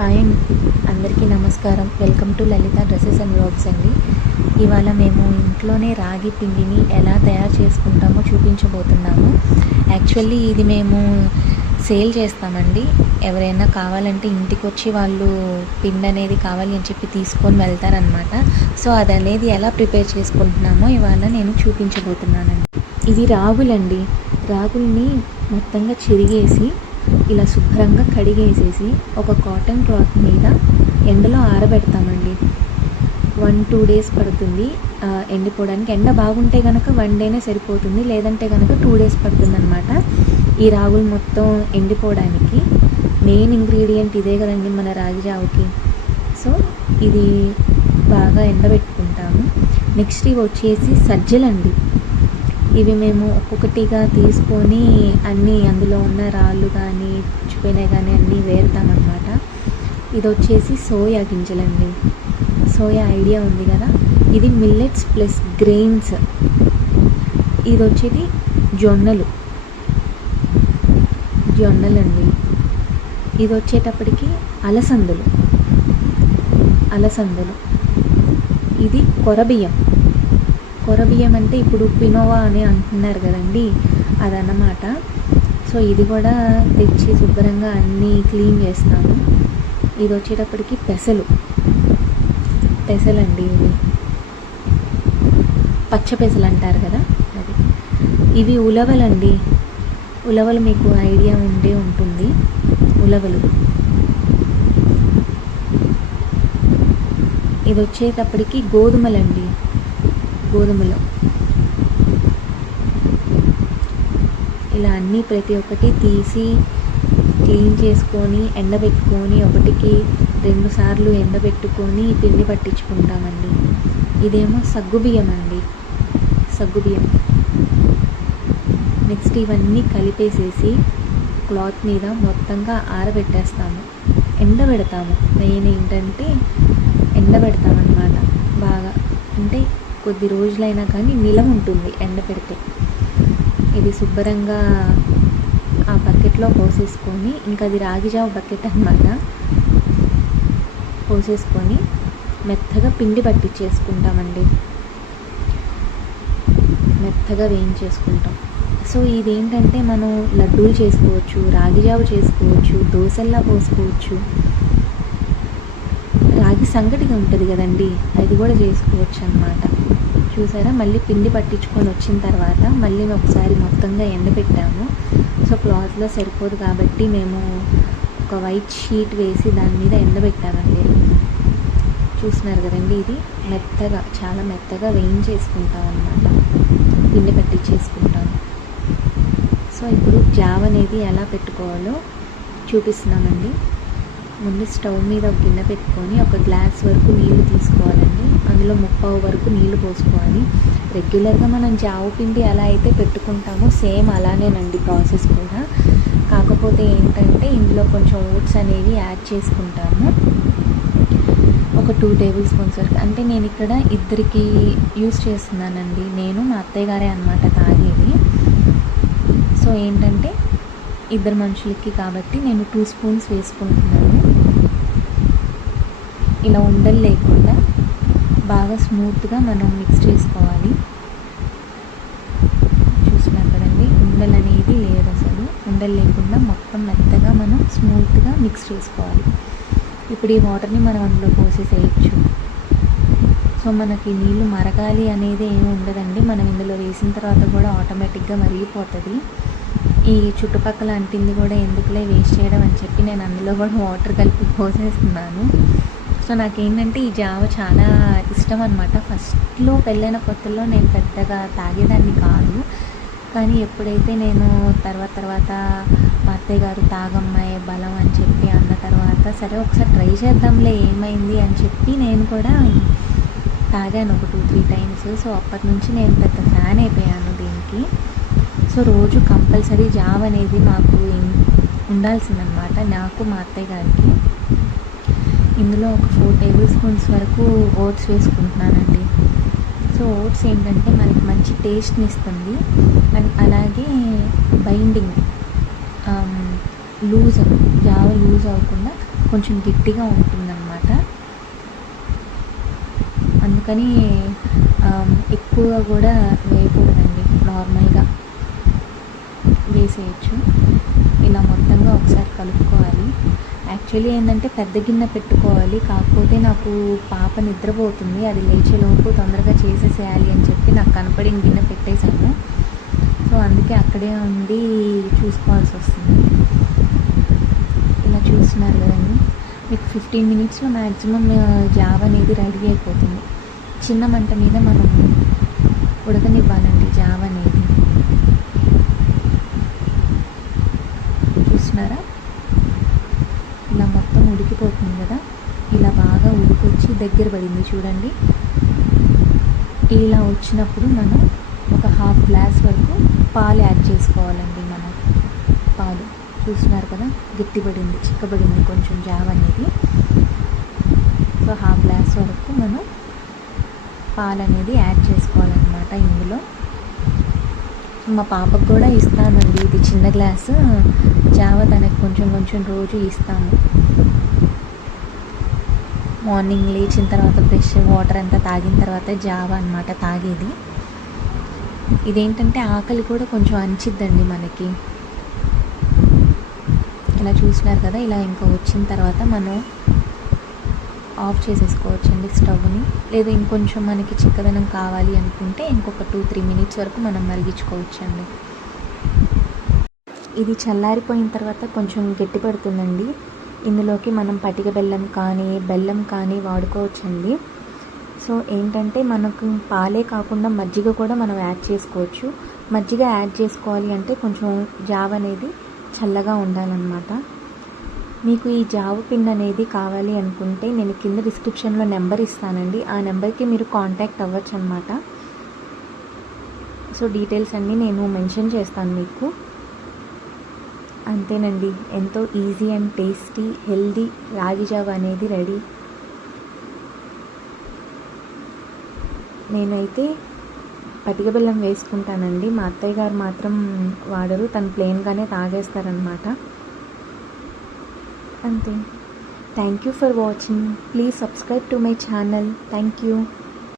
Hi అందరికీ నమస్కారం. Welcome to Lalitha dresses and vlogs అండి. ఇవాళ మేము ఇంట్లోనే రాగి పిండిని ఎలా తయారు చేసుకుంటామో చూపించబోతున్నాము. యాక్చువల్లీ ఇది మేము సేల్ చేస్తామండి. ఎవరైనా కావాలంటే ఇంటికి వచ్చి వాళ్ళు పిండి అనేది కావాలి అని చెప్పి తీసుకొని వెళ్తారనమాట. సో అది అనేది ఎలా ప్రిపేర్ చేసుకుంటున్నామో ఇవాళ నేను చూపించబోతున్నానండి. ఇది రాగులండి. రాగుల్ని మొత్తంగా చెరిగేసి ఇలా శుభ్రంగా కడిగేసేసి ఒక కాటన్ క్లాత్ మీద ఎండలో ఆరబెడతామండి. 1-2 డేస్ పడుతుంది ఎండిపోవడానికి. ఎండ బాగుంటే కనుక 1 డేనే సరిపోతుంది, లేదంటే కనుక 2 డేస్ పడుతుంది అనమాట. ఈ రాగులు మొత్తం ఎండిపోవడానికి మెయిన్ ఇంగ్రీడియంట్ ఇదే కదండి మన రాగి జావుకి. సో ఇది బాగా ఎండబెట్టుకుంటాము. నెక్స్ట్ ఇవి వచ్చేసి సజ్జలండి. ఇవి మేము ఒక్కొక్కటిగా తీసుకొని అన్నీ అందులో ఉన్న రాళ్ళు కానీ పుచ్చిపోయినాయి కానీ అన్నీ వేరుతామన్నమాట. ఇది వచ్చేసి సోయా గింజలండి. సోయా ఐడియా ఉంది కదా, ఇది మిల్లెట్స్ ప్లస్ గ్రెయిన్స్. ఇది వచ్చేది జొన్నలండి. ఇది వచ్చేటప్పటికి అలసందలు. ఇది కొరబియ్యం అంటే ఇప్పుడు పినోవా అని అంటున్నారు కదండి, అదన్నమాట. సో ఇది కూడా తెచ్చి శుభ్రంగా అన్నీ క్లీన్ చేస్తాము. ఇది వచ్చేటప్పటికి పెసలండి. ఇవి పచ్చ పెసలు అంటారు కదా అది. ఇవి ఉలవలండి. ఉలవలు మీకు ఐడియా ఉండే ఉంటుంది. ఉలవలు. ఇది వచ్చేటప్పటికి గోధుమలు. ఇలా అన్నీ ప్రతి ఒక్కటి తీసి క్లీన్ చేసుకొని ఎండబెట్టుకొని 1-2 సార్లు ఎండబెట్టుకొని పిండి పట్టించుకుంటామండి. ఇదేమో సగ్గుబియ్యం. నెక్స్ట్ ఇవన్నీ కలిపేసేసి క్లాత్ మీద మొత్తంగా ఆరబెట్టేస్తాము. ఎండబెడతాము. మెయిన్ ఏంటంటే ఎండబెడతామన్నమాట బాగా. అంటే కొద్ది రోజులైనా కానీ నిలవ ఉంటుంది ఎండబెడితే. ఇది శుభ్రంగా ఆ బకెట్లో పోసేసుకొని, ఇంకా అది రాగిజావు బకెట్ అన్నమాట, పోసేసుకొని మెత్తగా పిండి పట్టించేసుకుంటామండి. మెత్తగా వేయించేసుకుంటాం. సో ఇదేంటంటే మనం లడ్డూలు చేసుకోవచ్చు, రాగిజావు చేసుకోవచ్చు, దోశల్లా పోసుకోవచ్చు, రాగి సంగటిగా ఉంటుంది కదండి, అది కూడా చేసుకోవచ్చు అన్నమాట. చూసారా, మళ్ళీ పిండి పట్టించుకొని వచ్చిన తర్వాత మళ్ళీ ఒకసారి మొత్తంగా ఎండబెట్టాము. సో క్లాత్లో సరిపోదు కాబట్టి మేము ఒక వైట్ షీట్ వేసి దాని మీద ఎండబెట్టామండి. చూస్తున్నారు కదండి, ఇది మెత్తగా, చాలా మెత్తగా వేయించేసుకుంటాం అన్నమాట. పిండి పట్టించేసుకుంటాము. సో ఇప్పుడు జావ అనేది ఎలా పెట్టుకోవాలో చూపిస్తున్నామండి. ముందు స్టవ్ మీద ఒక గిన్నె పెట్టుకొని 1 గ్లాస్ వరకు నీళ్లు తీసుకోవాలండి. అందులో 3/4 వరకు నీళ్లు పోసుకోవాలి. రెగ్యులర్గా మనం జావ పిండి ఎలా అయితే పెట్టుకుంటామో సేమ్ అలానేనండి ప్రాసెస్ కూడా. కాకపోతే ఏంటంటే ఇందులో కొంచెం ఓట్స్ అనేవి యాడ్ చేసుకుంటాము. ఒక 2 టేబుల్ స్పూన్స్ వరకు. అంటే నేను ఇక్కడ ఇద్దరికి యూస్ చేస్తున్నానండి. నేను మా అత్తయ్య గారే అన్నమాట తాగేది. సో ఏంటంటే 2 మనుషులకి కాబట్టి నేను 2 స్పూన్స్ వేసుకుంటున్నాను. ఇలా ఉండలు లేకుండా బాగా స్మూత్గా మనం మిక్స్ చేసుకోవాలి. చూస్తున్నారు కదండి, ఉండలు అనేది లేదు అసలు. ఉండలు లేకుండా మొత్తం మెత్తగా మనం స్మూత్గా మిక్స్ చేసుకోవాలి. ఇప్పుడు ఈ వాటర్ని మనం అందులో పోసేసేయచ్చు. సో మనకి నీళ్ళు మరగాలి అనేది ఏమి ఉండదండి. మనం ఇందులో వేసిన తర్వాత కూడా ఆటోమేటిక్గా మరిగిపోతుంది. ఈ చుట్టుపక్కల అంటింది కూడా ఎందుకులే వేస్ట్ చేయడం అని చెప్పి నేను అందులో కూడా వాటర్ కలిపి పోసేస్తున్నాను. సో నాకేంటంటే ఈ జావ చాలా ఇష్టం అనమాట. ఫస్ట్లో పెళ్ళైన కొత్తలో నేను పెద్దగా తాగేదాన్ని కాదు. కానీ ఎప్పుడైతే నేను తర్వాత మా అత్తయ్య గారు తాగమ్మాయి బలం అని చెప్పి అన్న తర్వాత, సరే ఒకసారి ట్రై చేద్దాంలే ఏమైంది అని చెప్పి నేను కూడా తాగాను ఒక 2-3 టైమ్స్. సో అప్పటి నుంచి నేను పెద్ద ఫ్యాన్ అయిపోయాను దీనికి. సో రోజు కంపల్సరీ జావ అనేది మాకు ఉండాల్సిందనమాట, నాకు మా అత్తయ్య గారికి. ఇందులో ఒక 4 టేబుల్ స్పూన్స్ వరకు ఓట్స్ వేసుకుంటున్నానండి. సో ఓట్స్ ఏంటంటే మనకి మంచి టేస్ట్ని ఇస్తుంది. అండ్ అలాగే బైండింగ్ జావ లూజ్ అవ్వకుండా కొంచెం గట్టిగా ఉంటుందన్నమాట. అందుకని ఎక్కువ కూడా వేయకూడదండి, నార్మల్గా వేసేయచ్చు. ఇలా మొత్తంగా ఒకసారి కలుపుకోవాలి. యాక్చువల్లీ ఏంటంటే పెద్ద గిన్నె పెట్టుకోవాలి, కాకపోతే నాకు పాప నిద్రపోతుంది, అది లేచేలోపు తొందరగా చేసేసేయాలి అని చెప్పి నాకు కనపడిన గిన్నె పెట్టేశాను. సో అందుకే అక్కడే ఉండి చూసుకోవాల్సి వస్తుంది. ఇలా చూస్తున్నారు కదండి, మీకు 15 మినిట్స్లో మ్యాక్సిమం జావ అనేది రెడీ అయిపోతుంది. చిన్న మంట మీద మనం ఉడకనివ్వాలండి జావ అనేది. చూస్తున్నారా, ఇలా మొత్తం ఉడికిపోతుంది కదా, ఇలా బాగా ఉడికొచ్చి దగ్గర పడింది చూడండి. ఇలా వచ్చినప్పుడు మనం ఒక హాఫ్ గ్లాస్ వరకు పాలు యాడ్ చేసుకోవాలండి. మనం పాలు చూస్తున్నారు కదా, గట్టిపడింది, చిక్కబడింది కొంచెం జావ అనేది. సో హాఫ్ గ్లాస్ వరకు మనం పాలు అనేది యాడ్ చేసుకోవాలన్నమాట ఇందులో. మా పాపకు కూడా ఇస్తానండి, ఇది చిన్న గ్లాసు జావ తనకు కొంచెం కొంచెం రోజు ఇస్తాము. మార్నింగ్ లేచిన తర్వాత ఫ్రెష్ వాటర్ అంతా తాగిన తర్వాత జావ అన్నమాట తాగేది. ఇదేంటంటే ఆకలి కూడా కొంచెం అనిచిద్దండి మనకి. ఇలా చూసినారు కదా, ఇలా ఇంకా వచ్చిన తర్వాత మనం ఆఫ్ చేసేసుకోవచ్చండి స్టవ్ని. లేదా ఇంకొంచెం మనకి చిక్కదనం కావాలి అనుకుంటే ఇంకొక 2-3 మినిట్స్ వరకు మనం మరిగించుకోవచ్చండి. ఇది చల్లారిపోయిన తర్వాత కొంచెం గట్టి పడుతుందండి. ఇందులోకి మనం పటిక బెల్లం కానీ వాడుకోవచ్చండి. సో ఏంటంటే మనకు పాలే కాకుండా మజ్జిగ కూడా మనం యాడ్ చేసుకోవచ్చు. మజ్జిగ యాడ్ చేసుకోవాలి అంటే కొంచెం జావ అనేది చల్లగా ఉండాలన్నమాట. మీకు ఈ జావ పిండి అనేది కావాలి అనుకుంటే నేను కింద డిస్క్రిప్షన్లో నెంబర్ ఇస్తానండి, ఆ నెంబర్కి మీరు కాంటాక్ట్ అవ్వచ్చు అన్నమాట. సో డీటెయిల్స్ అన్నీ నేను మెన్షన్ చేస్తాను మీకు. అంతేనండి, ఎంతో ఈజీ అండ్ టేస్టీ హెల్దీ రాగి జావ అనేది రెడీ. నేనైతే పటిక బెల్లం వేసుకుంటానండి, మా అత్తయ్య గారు మాత్రం వాడరు, తను ప్లెయిన్గానే తాగేస్తారనమాట. అంతే. Thank you for watching. Please subscribe to my channel. Thank you.